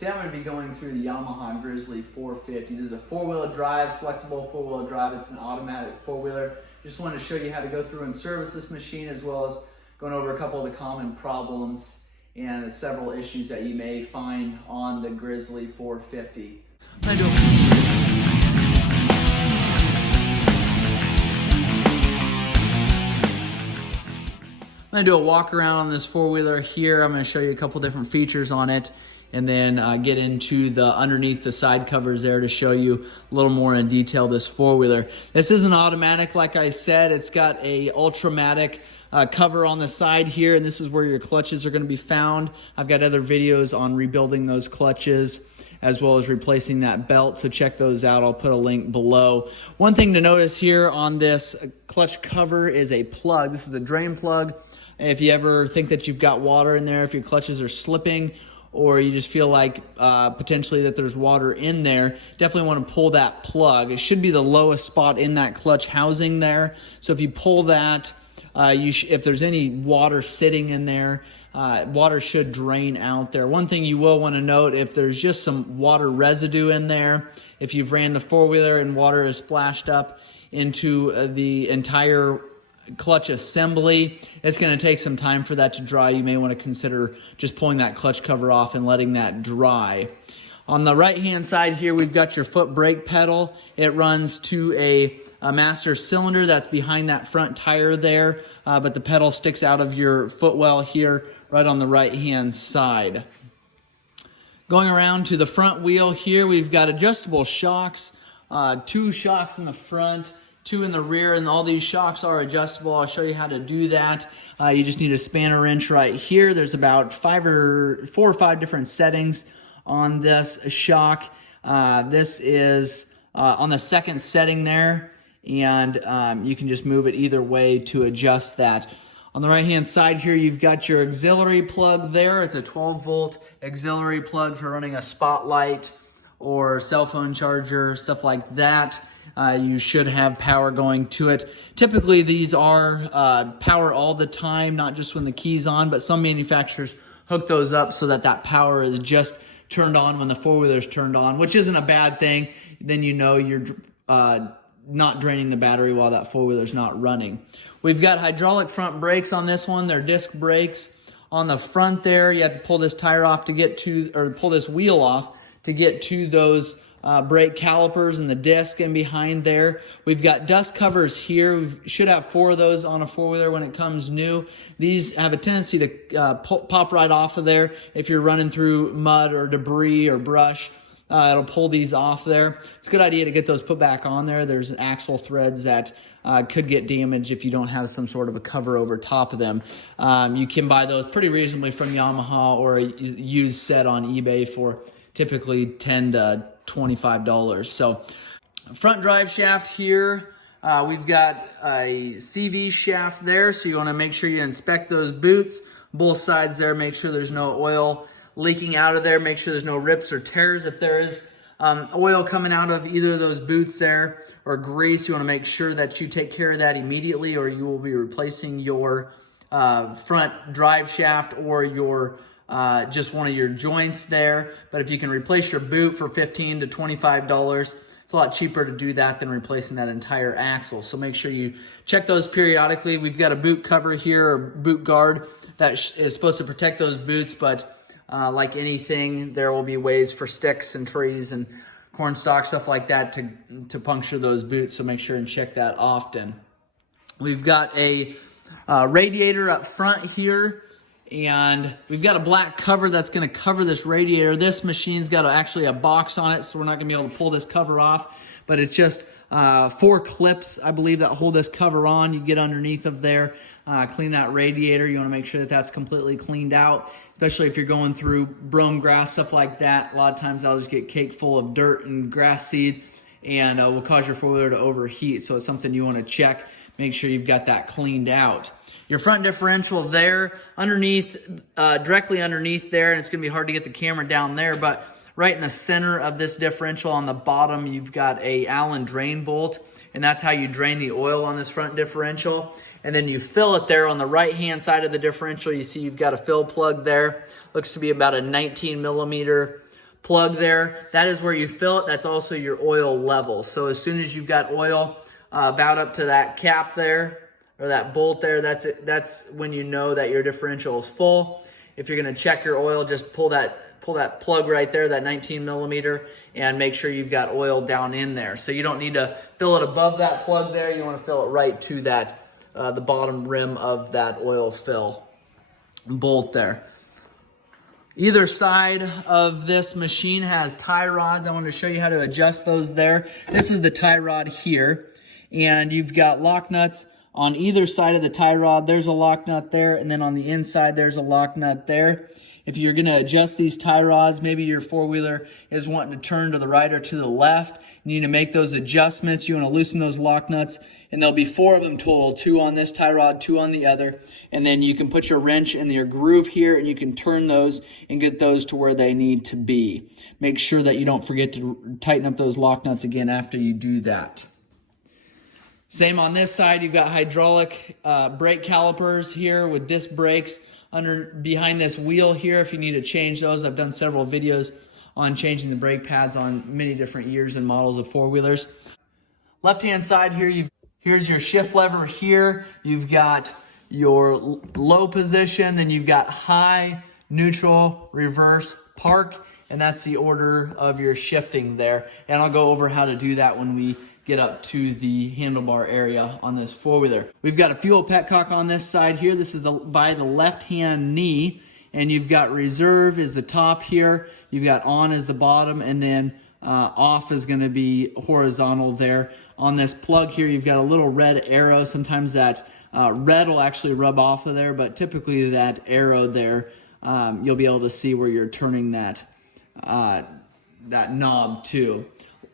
Today I'm going to be going through the Yamaha Grizzly 450. This is a four-wheel drive, selectable four-wheel drive. It's an automatic four-wheeler. Just wanted to show you how to go through and service this machine, as well as going over a couple of the common problems and several issues that you may find on the Grizzly 450. I'm going to do a walk around on this four-wheeler here. I'm going to show you a couple different features on it, and then get into the underneath the side covers there to show you a little more in detail this four-wheeler. This isn't automatic, like I said. It's got a Ultramatic cover on the side here, and this is where your clutches are going to be found. I've got other videos on rebuilding those clutches as well as replacing that belt, so check those out. I'll put a link below. One thing to notice here on this clutch cover is a plug. This is a drain plug. If you ever think that you've got water in there, if your clutches are slipping, or you just feel like potentially that there's water in there, definitely want to pull that plug. It should be the lowest spot in that clutch housing there. So if you pull that, if there's any water sitting in there, water should drain out there. One thing you will want to note, if there's just some water residue in there, if you've ran the four-wheeler and water is splashed up into the entire clutch assembly, it's going to take some time for that to dry. You may want to consider just pulling that clutch cover off and letting that dry. On the right hand side here, we've got your foot brake pedal. It runs to a master cylinder that's behind that front tire there, but the pedal sticks out of your footwell here right on the right hand side. Going around to the front wheel here, we've got adjustable shocks, 2 shocks in the front, 2 in the rear, and all these shocks are adjustable. I'll show you how to do that. You just need a spanner wrench right here. There's about 4 or 5 different settings on this shock. This is on the second setting there, and you can just move it either way to adjust that. On the right hand side here, you've got your auxiliary plug there. It's a 12-volt auxiliary plug for running a spotlight or cell phone charger, stuff like that. You should have power going to it. Typically these are power all the time, not just when the key's on, but some manufacturers hook those up so that that power is just turned on when the four-wheeler's turned on, which isn't a bad thing. Then you know you're not draining the battery while that four-wheeler's not running. We've got hydraulic front brakes on this one. They're disc brakes. On the front there, you have to pull this tire off to get to, or pull this wheel off to get to those brake calipers and the disc in behind there. We've got dust covers here. We should have 4 of those on a four-wheeler when it comes new. These have a tendency to pop right off of there if you're running through mud or debris or brush. It'll pull these off there. It's a good idea to get those put back on there. There's axle threads that could get damaged if you don't have some sort of a cover over top of them. You can buy those pretty reasonably from Yamaha or a used set on eBay for typically $10 to $25. So front drive shaft here, we've got a CV shaft there, so you want to make sure you inspect those boots, both sides there, make sure there's no oil leaking out of there, make sure there's no rips or tears. If there is oil coming out of either of those boots there or grease, you want to make sure that you take care of that immediately, or you will be replacing your front drive shaft or your just one of your joints there. But if you can replace your boot for $15 to $25, it's a lot cheaper to do that than replacing that entire axle. So make sure you check those periodically. We've got a boot cover here, or boot guard, that is supposed to protect those boots, but like anything, there will be ways for sticks and trees and corn stalks, stuff like that, to puncture those boots. So make sure and check that often. We've got a radiator up front here, and we've got a black cover that's going to cover this radiator. This machine's got actually a box on it, so we're not going to be able to pull this cover off, but it's just 4 clips, I believe, that hold this cover on. You get underneath of there, clean that radiator. You want to make sure that that's completely cleaned out, especially if you're going through brome grass, stuff like that. A lot of times that'll just get caked full of dirt and grass seed, and will cause your four-wheeler to overheat. So it's something you want to check. Make sure you've got that cleaned out. Your front differential there, underneath, directly underneath there, and it's going to be hard to get the camera down there, but right in the center of this differential on the bottom, you've got a Allen drain bolt, and that's how you drain the oil on this front differential. And then you fill it there on the right-hand side of the differential. You see you've got a fill plug there. Looks to be about a 19 millimeter plug there, that is where you fill it. That's also your oil level. So as soon as you've got oil about up to that cap there, or that bolt there, that's it. That's when you know that your differential is full. If you're gonna check your oil, just pull that plug right there, that 19 millimeter, and make sure you've got oil down in there. So you don't need to fill it above that plug there. You wanna fill it right to that, the bottom rim of that oil fill bolt there. Either side of this machine has tie rods. I want to show you how to adjust those there. This is the tie rod here, and you've got lock nuts on either side of the tie rod. There's a lock nut there, and then on the inside there's a lock nut there. If you're going to adjust these tie rods, maybe your four-wheeler is wanting to turn to the right or to the left, you need to make those adjustments. You want to loosen those lock nuts, and there'll be 4 of them total, 2 on this tie rod, 2 on the other, and then you can put your wrench in your groove here, and you can turn those and get those to where they need to be. Make sure that you don't forget to tighten up those lock nuts again after you do that. Same on this side. You've got hydraulic brake calipers here with disc brakes behind this wheel here if you need to change those. I've done several videos on changing the brake pads on many different years and models of four-wheelers. Left-hand side here, here's your shift lever here. You've got your low position, then you've got high, neutral, reverse, park, and that's the order of your shifting there. And I'll go over how to do that when we get up to the handlebar area on this four-wheeler. We've got a fuel petcock on this side here. This is by the left-hand knee, and you've got reserve is the top here. You've got on as the bottom, and then off is going to be horizontal there. On this plug here, you've got a little red arrow. Sometimes that red will actually rub off of there, but typically that arrow there, you'll be able to see where you're turning that knob to.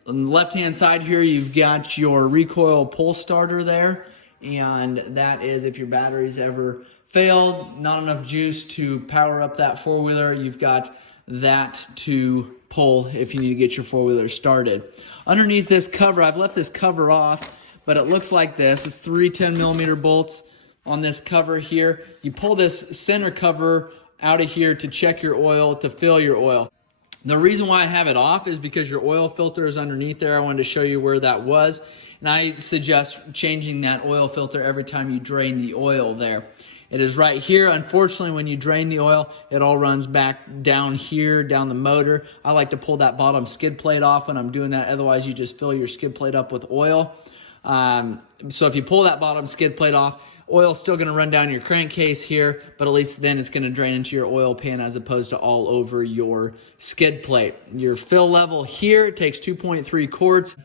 On the left-hand side here, you've got your recoil pull starter there, and that is if your batteries ever failed, not enough juice to power up that four-wheeler, you've got that to pull if you need to get your four-wheeler started. Underneath this cover, I've left this cover off, but it looks like this. It's 3 10mm bolts on this cover here. You pull this center cover out of here to check your oil, to fill your oil. The reason why I have it off is because your oil filter is underneath there. I wanted to show you where that was. And I suggest changing that oil filter every time you drain the oil there. It is right here. Unfortunately, when you drain the oil, it all runs back down here, down the motor. I like to pull that bottom skid plate off when I'm doing that. Otherwise, you just fill your skid plate up with oil. So if you pull that bottom skid plate off, oil's still going to run down your crankcase here, but at least then it's going to drain into your oil pan as opposed to all over your skid plate. Your fill level here takes 2.3 quarts.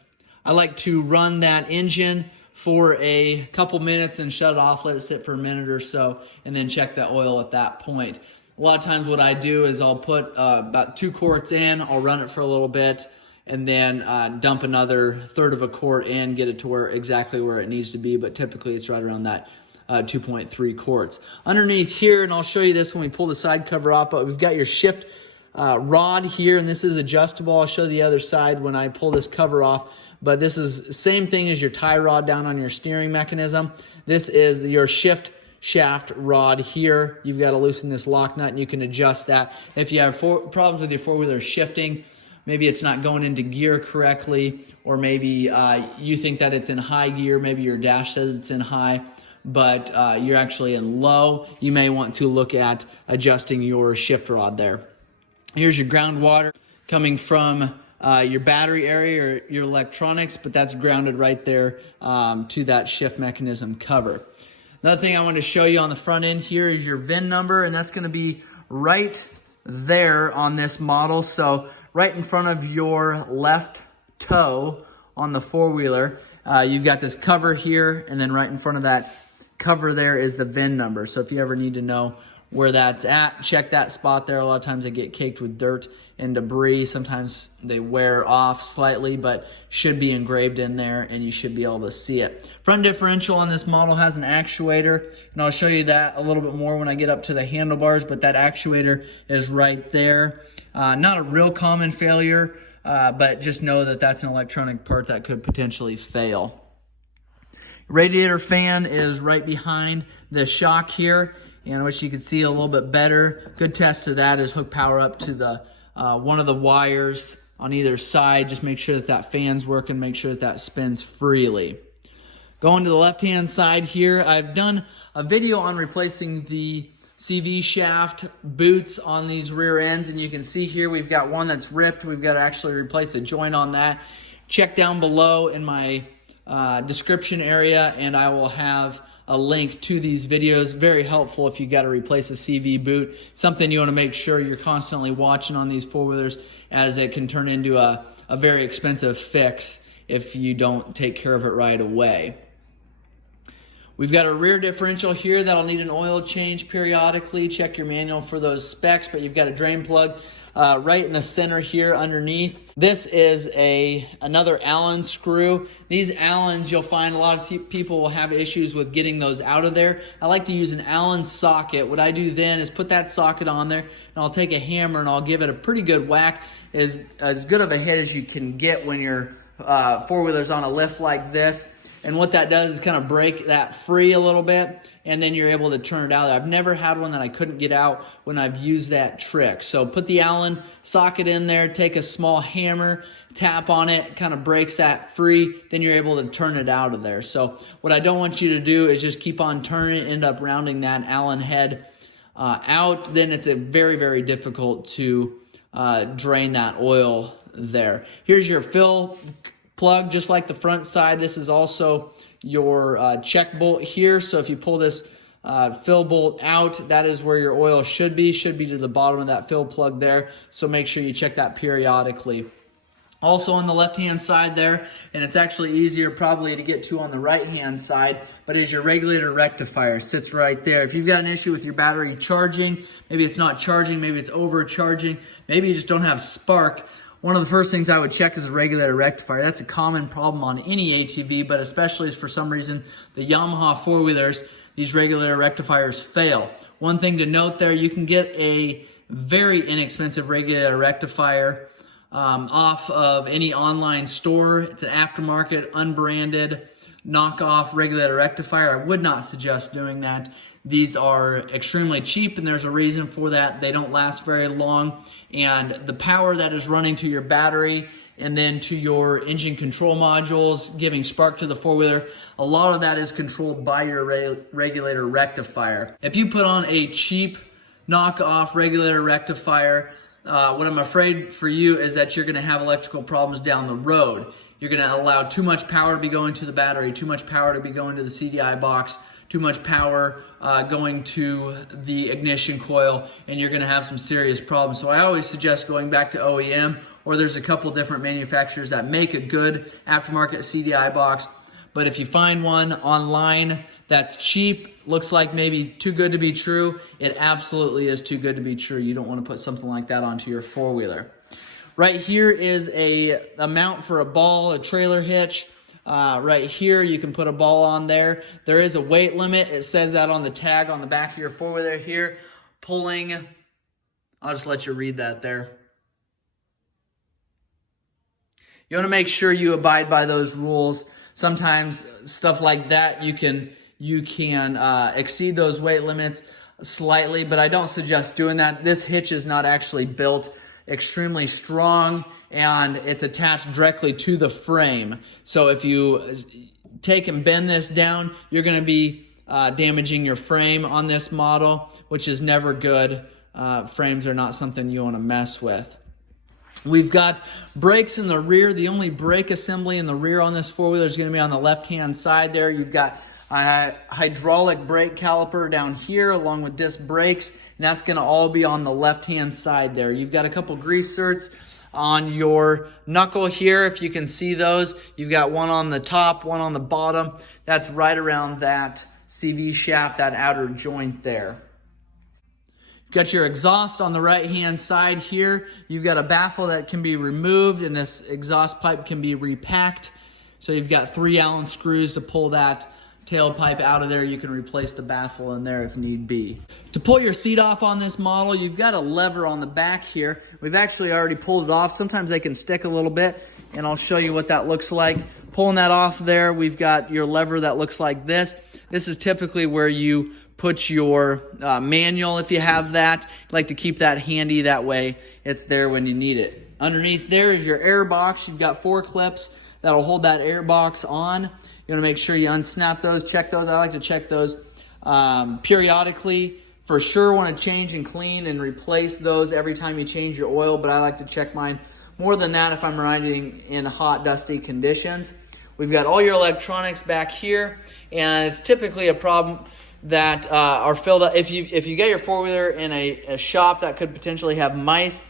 I like to run that engine for a couple minutes, then shut it off, let it sit for a minute or so, and then check that oil at that point. A lot of times what I do is I'll put about 2 quarts in, I'll run it for a little bit, and then dump another 1/3 of a quart in, get it to exactly where it needs to be, but typically it's right around that 2.3 quarts. Underneath here, and I'll show you this when we pull the side cover off, but we've got your shift rod here, and this is adjustable. I'll show the other side when I pull this cover off, but this is the same thing as your tie rod down on your steering mechanism. This is your shift shaft rod here. You've got to loosen this lock nut, and you can adjust that. If you have problems with your four-wheeler shifting, maybe it's not going into gear correctly, or maybe you think that it's in high gear, maybe your dash says it's in high, but you're actually in low, you may want to look at adjusting your shift rod there. Here's your ground water coming from your battery area or your electronics, but that's grounded right there to that shift mechanism cover. Another thing I want to show you on the front end here is your VIN number, and that's going to be right there on this model. So right in front of your left toe on the four-wheeler, you've got this cover here, and then right in front of that cover there is the VIN number. So if you ever need to know where that's at, check that spot there. A lot of times they get caked with dirt and debris. Sometimes they wear off slightly, but should be engraved in there, and you should be able to see it. Front differential on this model has an actuator, and I'll show you that a little bit more when I get up to the handlebars, but that actuator is right there. Not a real common failure, but just know that that's an electronic part that could potentially fail. Radiator fan is right behind the shock here, and which you can see a little bit better. Good test of that is hook power up to the one of the wires on either side. Just make sure that that fan's working, make sure that that spins freely. Going to the left-hand side here, I've done a video on replacing the CV shaft boots on these rear ends, and you can see here we've got one that's ripped. We've got to actually replace the joint on that. Check down below in my description area, and I will have a link to these videos. Very helpful if you got to replace a CV boot. Something you want to make sure you're constantly watching on these four-wheelers, as it can turn into a very expensive fix if you don't take care of it right away. We've got a rear differential here that'll need an oil change periodically. Check your manual for those specs, but you've got a drain plug right in the center here underneath. This is another Allen screw. These Allens, you'll find a lot of people will have issues with getting those out of there. I like to use an Allen socket. What I do then is put that socket on there, and I'll take a hammer and I'll give it a pretty good whack, as good of a hit as you can get when your four-wheeler's on a lift like this. And what that does is kind of break that free a little bit, and then you're able to turn it out. I've never had one that I couldn't get out when I've used that trick. So put the Allen socket in there, take a small hammer, tap on it, kind of breaks that free, then you're able to turn it out of there. So what I don't want you to do is just keep on turning, end up rounding that Allen head out. Then it's very, very difficult to drain that oil there. Here's your fill plug, just like the front side. This is also your check bolt here. So if you pull this fill bolt out, that is where your oil should be to the bottom of that fill plug there. So make sure you check that periodically. Also on the left-hand side there, and it's actually easier probably to get to on the right-hand side, but is your regulator rectifier. Sits right there. If you've got an issue with your battery charging, maybe it's not charging, maybe it's overcharging, maybe you just don't have spark, one of the first things I would check is a regulator rectifier. That's a common problem on any ATV, but especially if for some reason the Yamaha four-wheelers, these regulator rectifiers fail. One thing to note there, you can get a very inexpensive regulator rectifier off of any online store. It's an aftermarket, unbranded, knockoff regulator rectifier. I would not suggest doing that. These are extremely cheap, and there's a reason for that. They don't last very long, and the power that is running to your battery and then to your engine control modules, giving spark to the four-wheeler, a lot of that is controlled by your regulator rectifier. If you put on a cheap knockoff regulator rectifier, what I'm afraid for you is that you're going to have electrical problems down the road. You're going to allow too much power to be going to the battery, too much power to be going to the CDI box, too much power going to the ignition coil, and you're going to have some serious problems. So I always suggest going back to OEM, or there's a couple different manufacturers that make a good aftermarket CDI box. But if you find one online that's cheap, looks like maybe too good to be true, it absolutely is too good to be true. You don't want to put something like that onto your four-wheeler. Right here is a mount for a ball, a trailer hitch. Right here, you can put a ball on there. There is a weight limit. It says that on the tag on the back of your four-wheeler here. Pulling, I'll just let you read that there. You want to make sure you abide by those rules. Sometimes stuff like that, you can exceed those weight limits slightly, but I don't suggest doing that. This hitch is not actually built extremely strong, and it's attached directly to the frame. So if you take and bend this down, you're going to be damaging your frame on this model, which is never good. Frames are not something you want to mess with. We've got brakes in the rear. The only brake assembly in the rear on this four-wheeler is going to be on the left-hand side there. You've got a hydraulic brake caliper down here along with disc brakes, and that's going to all be on the left-hand side there. You've got a couple grease zerks on your knuckle here, if you can see those. You've got one on the top, one on the bottom. That's right around that CV shaft, that outer joint there. You've got your exhaust on the right-hand side here. You've got a baffle that can be removed, and this exhaust pipe can be repacked. So you've got 3 Allen screws to pull that tailpipe out of there. You can replace the baffle in there if need be. To pull your seat off on this model, you've got a lever on the back here. We've actually already pulled it off. Sometimes they can stick a little bit, and I'll show you what that looks like. Pulling that off there, we've got your lever that looks like this. This is typically where you put your manual if you have that. You like to keep that handy, that way it's there when you need it. Underneath there is your air box. You've got 4 clips that'll hold that air box on. You want to make sure you unsnap those, check those. I like to check those periodically. For sure want to change and clean and replace those every time you change your oil, but I like to check mine more than that if I'm riding in hot, dusty conditions. We've got all your electronics back here, and it's typically a problem that are filled up. If you get your four-wheeler in a shop that could potentially have mice,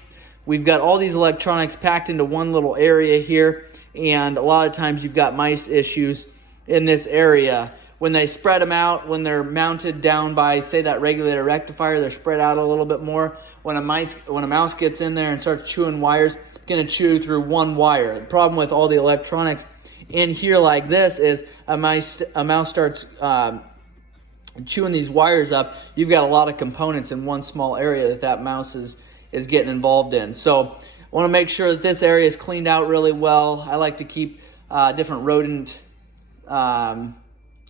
we've got all these electronics packed into one little area here, and a lot of times you've got mice issues in this area. When they spread them out, when they're mounted down by, say, that regulator rectifier, they're spread out a little bit more. When a mouse gets in there and starts chewing wires, it's going to chew through one wire. The problem with all the electronics in here like this is a mouse starts chewing these wires up. You've got a lot of components in one small area that mouse is getting involved in. So I want to make sure that this area is cleaned out really well. I like to keep different rodent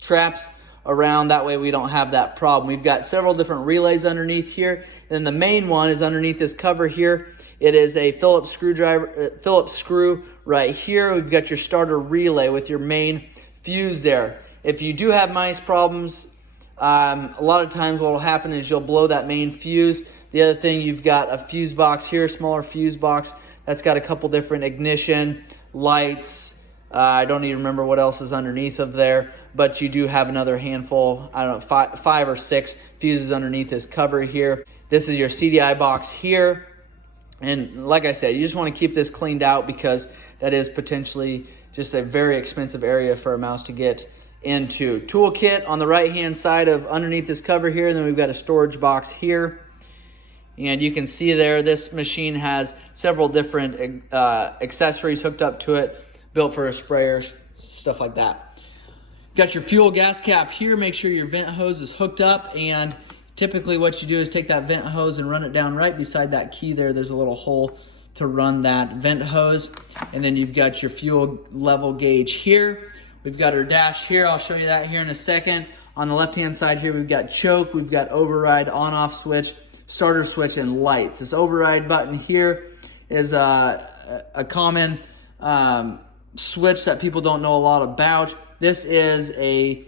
traps around, that way we don't have that problem. We've got several different relays underneath here, and the main one is underneath this cover here. It is a Phillips screw right here. We've got your starter relay with your main fuse there. If you do have mice problems, a lot of times what will happen is you'll blow that main fuse. The other thing, you've got a fuse box here, smaller fuse box, that's got a couple different ignition, lights. I don't even remember what else is underneath of there, but you do have another handful, I don't know, five or 6 fuses underneath this cover here. This is your CDI box here. And like I said, you just want to keep this cleaned out because that is potentially just a very expensive area for a mouse to get into. Toolkit on the right-hand side of underneath this cover here, and then we've got a storage box here. And you can see there, this machine has several different accessories hooked up to it, built for a sprayer, stuff like that. Got your fuel gas cap here. Make sure your vent hose is hooked up, and typically what you do is take that vent hose and run it down right beside that key there. There's a little hole to run that vent hose. And then you've got your fuel level gauge here. We've got our dash here. I'll show you that here in a second. On the left-hand side here, we've got choke, we've got override, on-off switch, starter switch, and lights. This override button here is a common switch that people don't know a lot about. This is a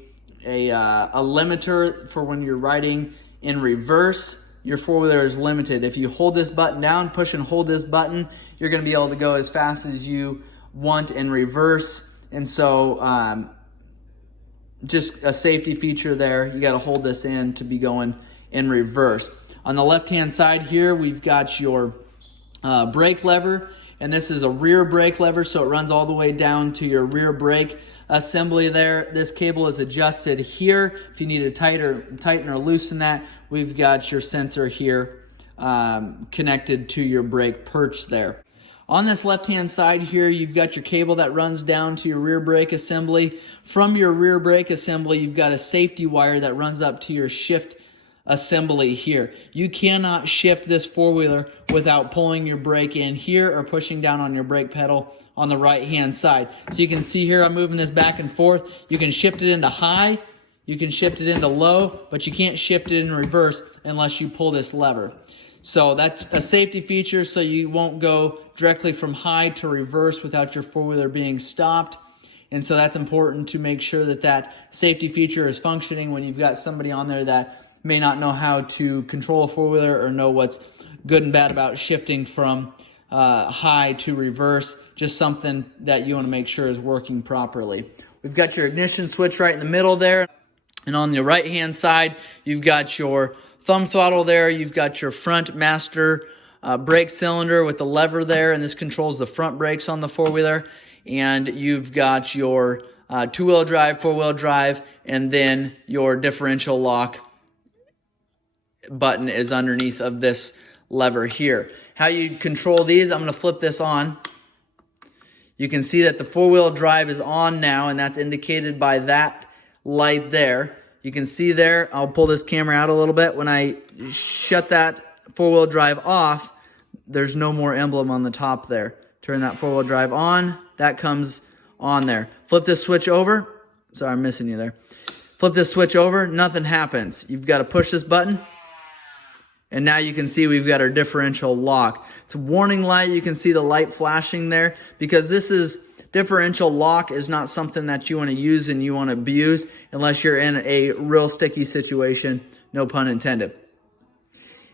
limiter for when you're riding in reverse. Your four-wheeler is limited. If you hold this button down, push and hold this button, you're going to be able to go as fast as you want in reverse. And so just a safety feature there. You got to hold this in to be going in reverse. On the left-hand side here, we've got your brake lever. And this is a rear brake lever, so it runs all the way down to your rear brake assembly there. This cable is adjusted here. If you need to tighten or loosen that, we've got your sensor here connected to your brake perch there. On this left-hand side here, you've got your cable that runs down to your rear brake assembly. From your rear brake assembly, you've got a safety wire that runs up to your shift assembly here. You cannot shift this four-wheeler without pulling your brake in here or pushing down on your brake pedal on the right-hand side. So you can see here I'm moving this back and forth. You can shift it into high, you can shift it into low, but you can't shift it in reverse unless you pull this lever. So that's a safety feature, so you won't go directly from high to reverse without your four-wheeler being stopped. And so that's important to make sure that that safety feature is functioning when you've got somebody on there that may not know how to control a four-wheeler or know what's good and bad about shifting from high to reverse. Just something that you want to make sure is working properly. We've got your ignition switch right in the middle there. And on the right-hand side, you've got your thumb throttle there. You've got your front master brake cylinder with the lever there, and this controls the front brakes on the four-wheeler. And you've got your two-wheel drive, four-wheel drive, and then your differential lock button is underneath of this lever here. How you control these, I'm going to flip this on. You can see that the four-wheel drive is on now, and that's indicated by that light there. You can see there, I'll pull this camera out a little bit. When I shut that four-wheel drive off, there's no more emblem on the top there. Turn that four-wheel drive on, that comes on there. Flip this switch over. Sorry, I'm missing you there. Flip Flip this switch over, nothing happens. You've got to push this button, and now you can see we've got our differential lock. It's a warning light. You can see the light flashing there because this is differential lock is not something that you want to use and you want to abuse unless you're in a real sticky situation, no pun intended.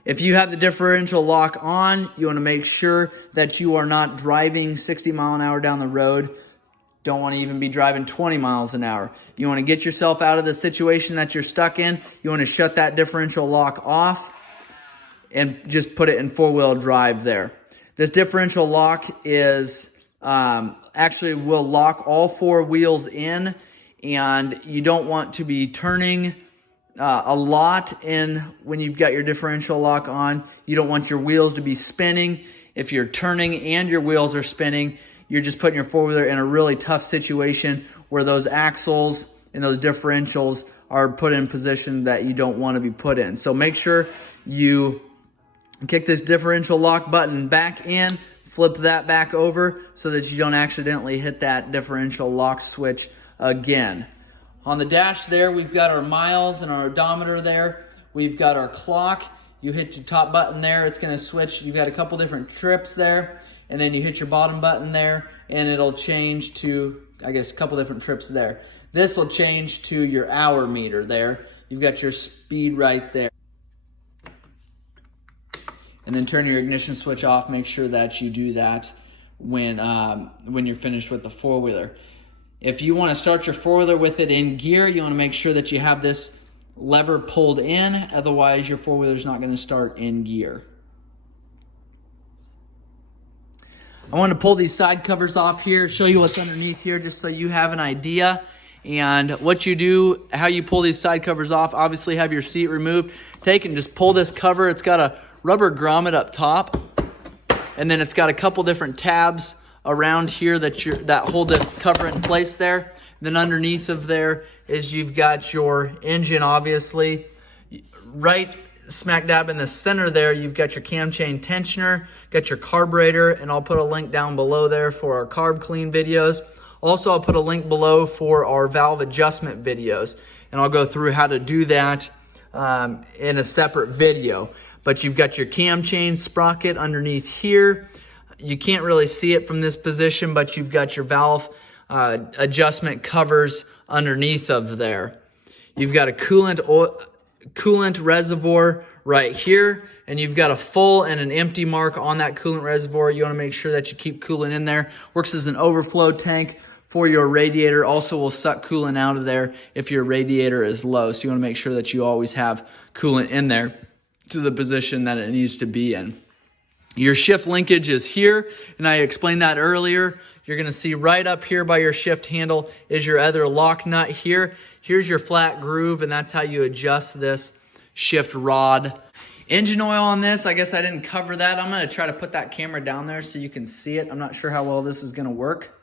If you have the differential lock on, you want to make sure that you are not driving 60 mile an hour down the road. Don't want to even be driving 20 miles an hour. You want to get yourself out of the situation that you're stuck in. You want to shut that differential lock off and just put it in four-wheel drive there. This differential lock is actually will lock all four wheels in, and you don't want to be turning a lot in when you've got your differential lock on. You don't want your wheels to be spinning. If you're turning and your wheels are spinning, you're just putting your four-wheeler in a really tough situation where those axles and those differentials are put in position that you don't want to be put in. So make sure you kick this differential lock button back in, flip that back over so that you don't accidentally hit that differential lock switch again. On the dash there, we've got our miles and our odometer there. We've got our clock. You hit your top button there, it's going to switch. You've got a couple different trips there. And then you hit your bottom button there, and it'll change to, I guess, a couple different trips there. This will change to your hour meter there. You've got your speed right there. And then turn your ignition switch off. Make sure that you do that when you're finished with the four-wheeler. If you want to start your four-wheeler with it in gear, you want to make sure that you have this lever pulled in. Otherwise, your four-wheeler is not going to start in gear. I want to pull these side covers off here, show you what's underneath here just so you have an idea. And what you do, how you pull these side covers off, obviously have your seat removed. Take and just pull this cover. It's got a rubber grommet up top. And then it's got a couple different tabs around here that hold this cover in place there. Then underneath of there is you've got your engine, obviously. Right smack dab in the center there, you've got your cam chain tensioner, got your carburetor, and I'll put a link down below there for our carb clean videos. Also, I'll put a link below for our valve adjustment videos, and I'll go through how to do that in a separate video. But you've got your cam chain sprocket underneath here. You can't really see it from this position, but you've got your valve adjustment covers underneath of there. You've got a coolant reservoir right here, and you've got a full and an empty mark on that coolant reservoir. You want to make sure that you keep coolant in there. Works as an overflow tank for your radiator. Also will suck coolant out of there if your radiator is low. So you want to make sure that you always have coolant in there to the position that it needs to be in. Your shift linkage is here, and I explained that earlier. You're going to see right up here by your shift handle is your other lock nut here. Here's your flat groove, and that's how you adjust this shift rod. Engine oil on this, I guess I didn't cover that. I'm going to try to put that camera down there so you can see it. I'm not sure how well this is going to work.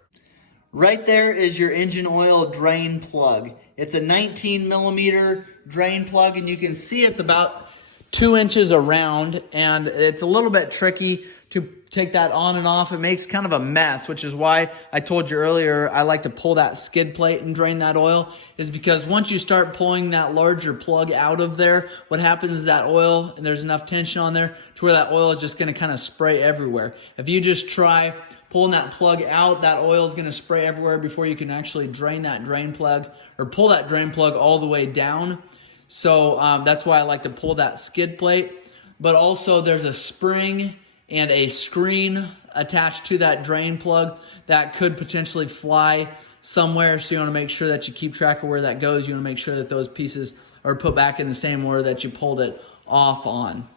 Right there is your engine oil drain plug. It's a 19 millimeter drain plug, and you can see it's about 2 inches around, and it's a little bit tricky to take that on and off. It makes kind of a mess, which is why I told you earlier I like to pull that skid plate and drain that oil, is because once you start pulling that larger plug out of there, what happens is that oil, and there's enough tension on there to where that oil is just going to kind of spray everywhere. If you just try pulling that plug out, that oil is going to spray everywhere before you can actually drain that drain plug or pull that drain plug all the way down. So that's why I like to pull that skid plate. But also there's a spring and a screen attached to that drain plug that could potentially fly somewhere. So you want to make sure that you keep track of where that goes. You want to make sure that those pieces are put back in the same order that you pulled it off on.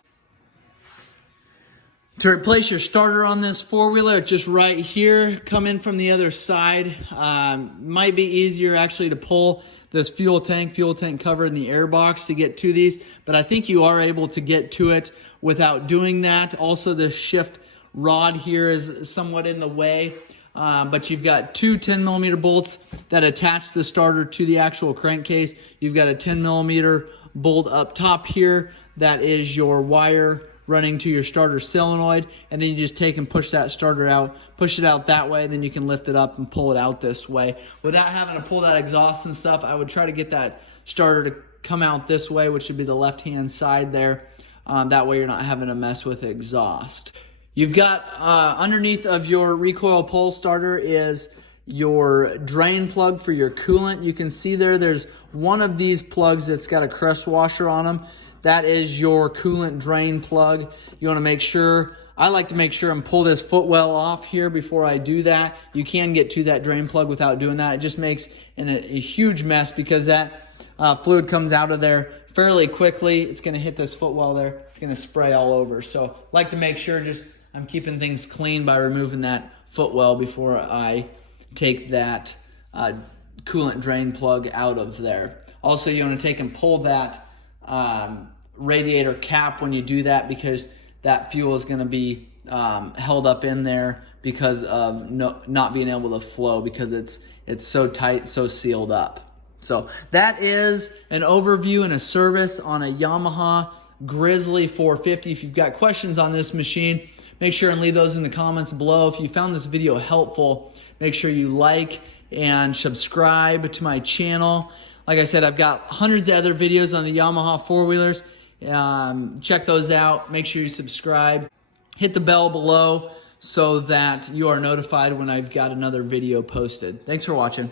To replace your starter on this four-wheeler, it's just right here. Come in from the other side. Might be easier actually to pull this fuel tank cover in the airbox to get to these, but I think you are able to get to it without doing that. Also, this shift rod here is somewhat in the way, but you've got two 10 millimeter bolts that attach the starter to the actual crankcase. You've got a 10 millimeter bolt up top here that is your wire running to your starter solenoid, and then you just take and push that starter out, push it out that way, then you can lift it up and pull it out this way. Without having to pull that exhaust and stuff, I would try to get that starter to come out this way, which would be the left-hand side there. That way you're not having to mess with exhaust. You've got underneath of your recoil pole starter is your drain plug for your coolant. You can see there's one of these plugs that's got a crust washer on them. That is your coolant drain plug. You want to make sure, I like to make sure and pull this footwell off here before I do that. You can get to that drain plug without doing that. It just makes a huge mess because that fluid comes out of there fairly quickly. It's going to hit this footwell there. It's going to spray all over. So like to make sure I'm keeping things clean by removing that footwell before I take that coolant drain plug out of there. Also, you want to take and pull that radiator cap when you do that, because that fuel is going to be held up in there because of not being able to flow, because it's so tight, so sealed up. So that is an overview and a service on a Yamaha Grizzly 450. If you've got questions on this machine, make sure and leave those in the comments below. If you found this video helpful, make sure you like and subscribe to my channel. Like I said, I've got hundreds of other videos on the Yamaha four-wheelers. Check those out. Make sure you subscribe. Hit the bell below so that you are notified when I've got another video posted. Thanks for watching.